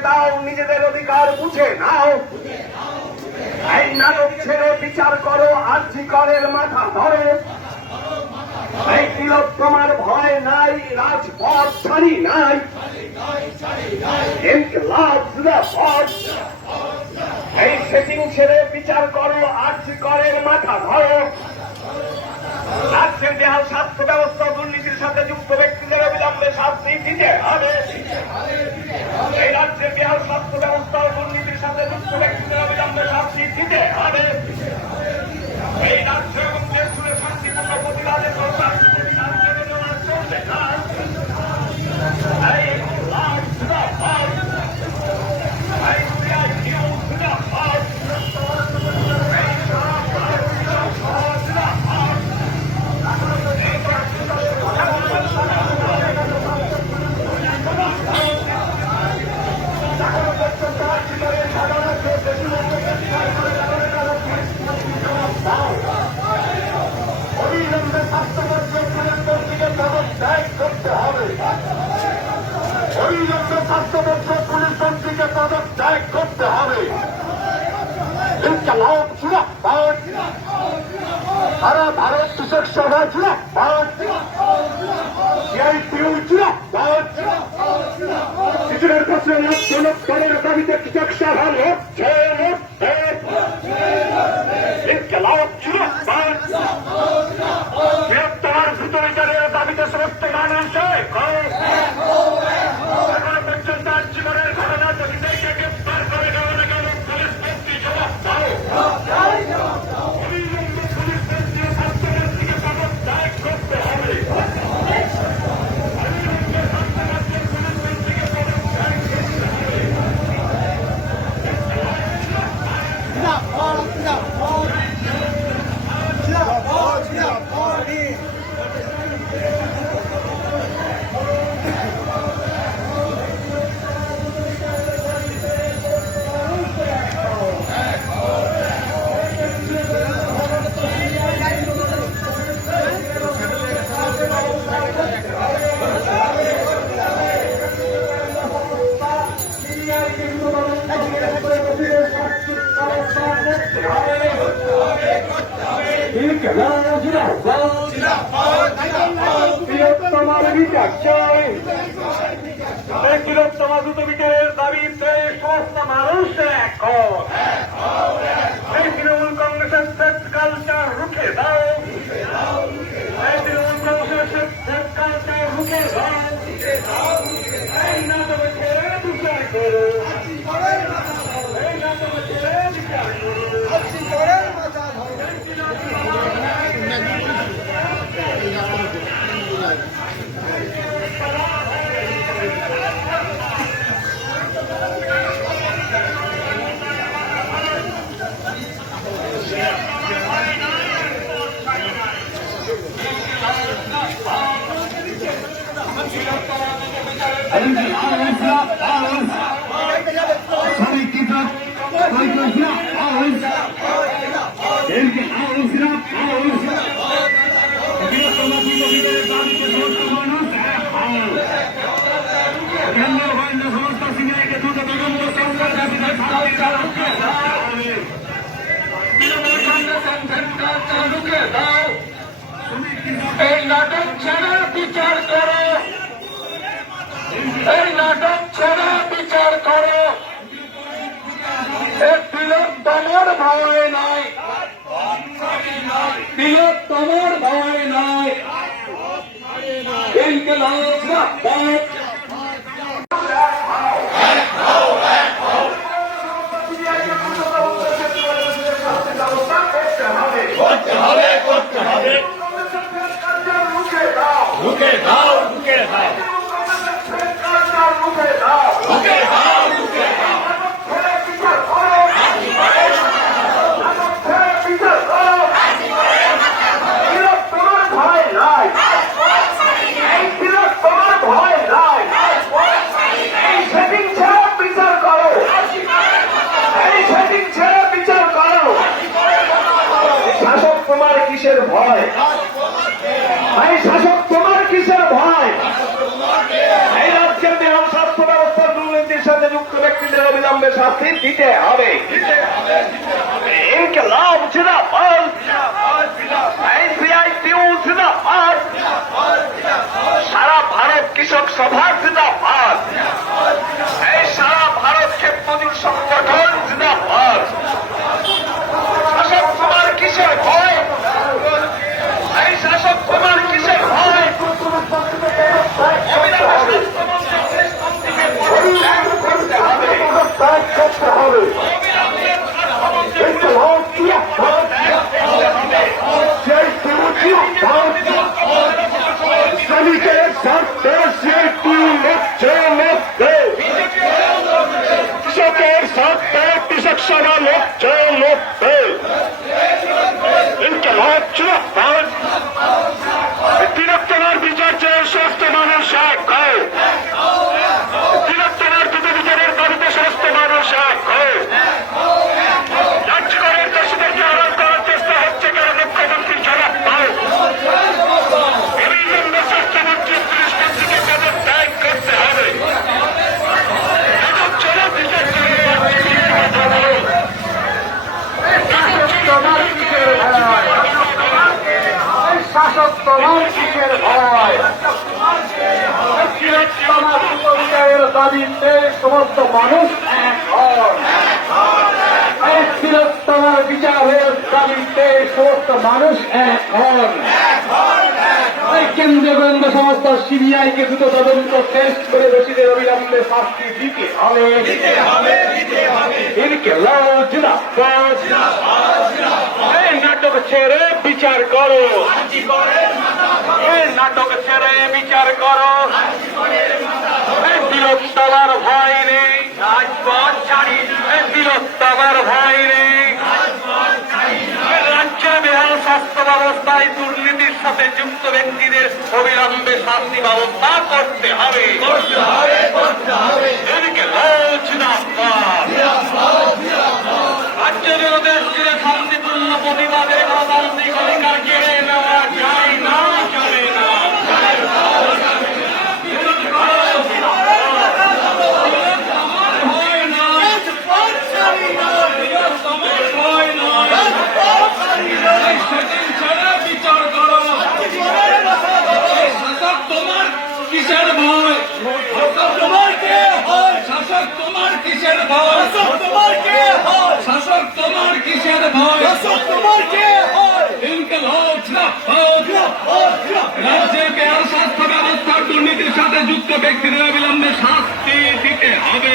দাও, নিজেদের অধিকার বুঝে নাও। বিচার করো আর্জি মাথা ধরো। এই তোমার ভয় নাই, রাজপথ ছাড়ি নাই। সেটিং ছেড়ে বিচার করো আর্জি মাথা ধরো। রাজ্যের স্বাস্থ্য ব্যবস্থা ও দুর্নীতির সাথে যুক্ত ব্যক্তিদের অবিলম্বে শাস্তি দিতে। এই রাজ্যে বিহার স্বাস্থ্য ব্যবস্থা ও দুর্নীতির সাথে যুক্ত ব্যক্তিদের অবিলম্বে এই রাজ্য এবং দেশ জুড়ে শান্তিপূর্ণ প্রতিবাদে সরকার প্রতিবাদ মেনে নেওয়া চলবে না। এই লাল জিন্দাবাদ। এই CITU জিন্দাবাদ। এই সরকার জিন্দাবাদ। অবিলম্বে স্বাস্থ্যমন্ত্রী পুলিশমন্ত্রীকে পদত্যাগ করতে হবে অবিলম্বে স্বাস্থ্যমন্ত্রী পুলিশমন্ত্রীকে পদত্যাগ করতে হবে ইনকালাব জিন্দাবাদ সারা ভারত কৃষক সভা জিন্দাবাদ সিআইটিউ জিন্দাবাদ কৃষকের কাছে লক্ষ লক্ষ করের দাবিতে কৃষক সভা লড়ছে লড়ছে বৃহত্তম দ্রুত বিচারের দাবিতে সমস্ত মানুষ এক তৃণমূল কংগ্রেসের কালচার রুখে দাও এই তৃণমূল কংগ্রেসের সেট কালচার রুখে দাও এই নাটক ছেড়ে বিচার করো এই নাটক ছেড়ে বিচার করো এই নাটক ছাড়া বিচার করো এই নাটক ছাড়া বিচার করো। তিলক তোমার ভয় নাই। তিলক তোমার ভয় নাই। ইনকলাব জিন্দাবাদ করতে হবে করতে হবে ঢুকে দাও ঢুকে দাও ঢুকে দাও ঢুকে দাও শাসক তোমার কিসের ভয় এই শাসক তোমার কিসের ভয় এই রাজ্যের বেহাল স্বাস্থ্য ব্যবস্থার দুর্নীতির সাথে যুক্ত ব্যক্তিদের অবিলম্বে শাস্তি দিতে হবে। ইনকলাব সারা ভারত কৃষক সভা, জিন্দাবাদ। এই সারা ভারত ক্ষেত্রে সংগঠন, জিন্দাবাদ শাসক তোমার কিসের ভয় এই শাসক তোমার কিসের ভয় অবিলম্বে স্বাস্থ্যমন্ত্রী শেষ মন্ত্রীকে পদত্যাগ করতে হবে অবিলম্বে স্বাস্থ্যমন্ত্রী শ্রমিকের স্বার্থে সেটি লক্ষ্যে লক্ষ্যে কৃষকের স্বার্থে কৃষক সভা লক্ষ্যে লক্ষ্যে ইনকলাব চুরাপ্পান তিরোত্তমার বিচার চেয়ে সমস্ত মানুষ এক হয় তিরোত্তমার দুটো বিচারের দাবিতে সমস্ত মানুষ এক হয় রাজ্যকরের দোষীদেরকে আড়াল করার চেষ্টা হচ্ছে কেন মুখ্যমন্ত্রীর জবাব পাও অবিলম্বে স্বাস্থ্যমন্ত্রী পুলিশ মন্ত্রীকে পদত্যাগ করতে হবে এখন চলো বিচার করে তোমার কিসের ভয় শাসক তোমার কিসের ভয় তোমার বিচারের দাবিতে সমস্ত মানুষ এক হন। এই তিলোত্তমার বিচারের দাবিতে সমস্ত মানুষ এক হন। কেন্দ্রীয় গোয়েন্দা সংস্থা সিবিআই কে দ্রুত তদন্ত শেষ করে দোষীদের অবিলম্বে শাস্তি দিতে হবে। এদিকে লাল নাটক ছেড়ে বিচার করো। নাটক ছেড়ে বিচার করো। এই বীরত্তমার ভয় নেই। বীরত্তমার ভয় নেই। রাজ্যের বেহাল স্বাস্থ্য ব্যবস্থায় দুর্নীতির সাথে যুক্ত ব্যক্তিদের অবিলম্বে শাস্তি ব্যবস্থা করতে হবে। এদিকে হবে জিন্দাবাদ রাজ্য বিরোধের জুড়ে শান্তিপূর্ণ প্রতিবাদে গণতান্ত্রিক অধিকার কেড়ে নেওয়া যায় না চলে না তোমার কিসের ভয়? তোমার কে হয়? শাসক তোমার কিসের ভয়? তোমার কে হয়? শাসক তোমার কিসের ভয়? তোমার কে হয়? ইনকলাব জিন্দাবাদ রাজ্যের স্বাস্থ্য ব্যবস্থার দুর্নীতির সাথে যুক্ত ব্যক্তিদের অবিলম্বে শাস্তি দিতে হবে।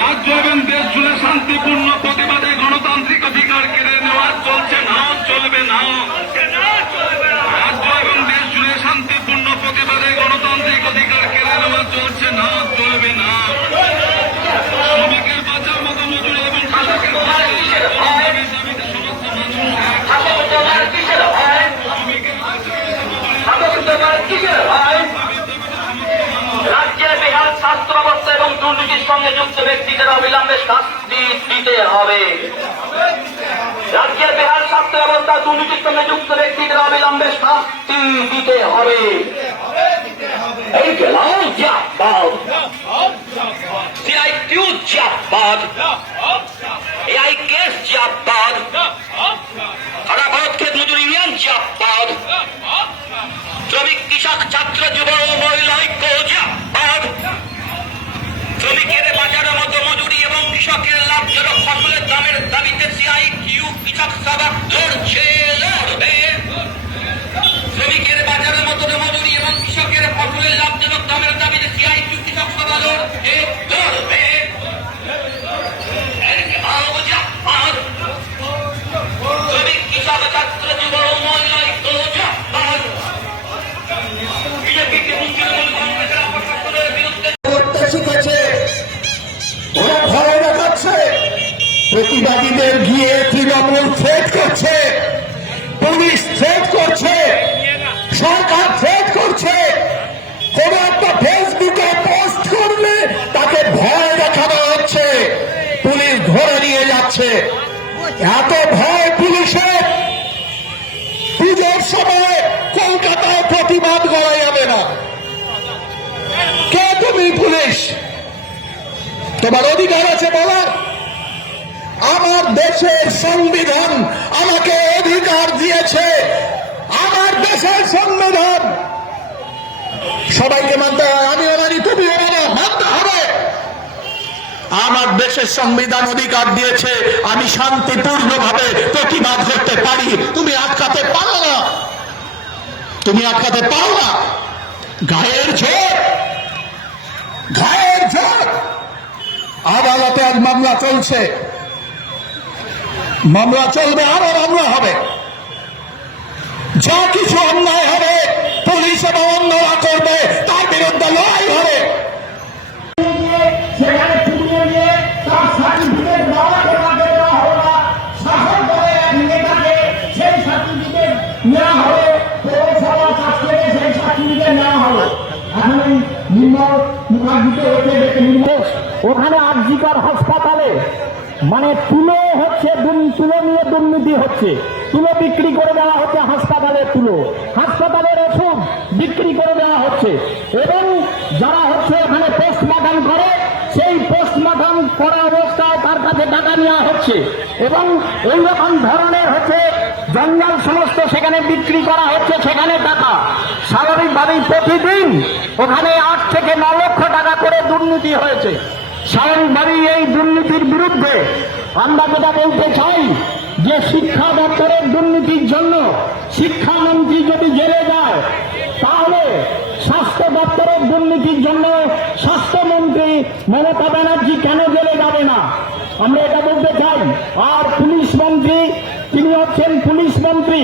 রাজ্য এবং দেশ জুড়ে শান্তিপূর্ণ প্রতিবাদে গণতান্ত্রিক অধিকার কেড়ে নেওয়া চলছে না চলবে না রাজ্য এবং দেশ জুড়ে শান্তিপূর্ণ প্রতিবাদে গণতান্ত্রিক অধিকার কেড়ে নেওয়া চলছে না চলবে না শ্রমিকের বাঁচার মতো মজুরি এবং শাসকের দাবিতে সমস্ত মানুষ এক। রাজ্যের বেহাল স্বাস্থ্য ব্যবস্থা এবং দুর্নীতির সঙ্গে যুক্ত ব্যক্তিদের অবিলম্বে শাস্তি দিতে হবে। রাজ্যের বেহাল স্বাস্থ্য ব্যবস্থা দুর্নীতির সঙ্গে যুক্ত ব্যক্তিদের অবিলম্বে শাস্তি দিতে হবে। এই গেলাম জাপাদ সিআই টিউ জাপাদ এআই কেস জাপাদ শ্রমিক কৃষক ছাত্র যুব ও মহিলা ঐক্য আর শ্রমিকের বাজারের মতো মজুরি এবং কৃষকের লাভজনক ফসলের দামের দাবিতে সিআই কিউ কৃষক সভা লড়বে। শ্রমিকের বাজারের মতো মজুরি এবং কৃষকের আসছে এত ভয় পুলিশে। পুজোর সময় কলকাতায় প্রতিবাদ করা যাবে না। কে তুমি পুলিশ? তোমার অধিকার আছে বলার আমার দেশের সংবিধান আমাকে অধিকার দিয়েছে। আমার দেশের সংবিধান। সবাইকে মানতে হয়, আমিও মানি, তুমিও মানা। আমার দেশের সংবিধান অধিকার দিয়েছে, আমি শান্তিপূর্ণভাবে প্রতিবাদ করতে পারি। তুমি আটকাতে পারো না। তুমি আটকাতে পারো না। গায়ের জোর গায়ের জোর আদালতে আজ মামলা চলছে। মামলা চলবে, আরও মামলা হবে। যা কিছু অন্যায় হবে, পুলিশ এবং অন্যরা করবে, তার বিরুদ্ধে ওখানে আরজিকর হাসপাতালে মানে তুলো হচ্ছে তুলো নিয়ে দুর্নীতি হচ্ছে। তুলো বিক্রি করে দেওয়া হচ্ছে হাসপাতালের তুলো। হাসপাতালের ওষুধ বিক্রি করে দেওয়া হচ্ছে। এবং যারা হচ্ছে এখানে পোস্টমর্টম করে, সেই পোস্টমর্টম করা অবস্থায় তার কাছে টাকা নেওয়া হচ্ছে। এবং এই রকম ধরনের হচ্ছে জঞ্জাল সমস্ত সেখানে বিক্রি করা হচ্ছে, সেখানে টাকা। স্বাভাবিকভাবেই প্রতিদিন ওখানে আট থেকে ন লক্ষ টাকা করে দুর্নীতি হয়েছে। স্বাভাবিকভাবেই এই দুর্নীতির বিরুদ্ধে আমরা যেটা বলতে চাই যে শিক্ষা দপ্তরের দুর্নীতির জন্য শিক্ষামন্ত্রী যদি জেলে যায়, তাহলে স্বাস্থ্য দপ্তরের দুর্নীতির জন্য স্বাস্থ্যমন্ত্রী মমতা ব্যানার্জি কেন জেলে যাবে না? আমরা এটা বলতে চাই। আর পুলিশ মন্ত্রী, তিনি হচ্ছেন পুলিশ মন্ত্রী।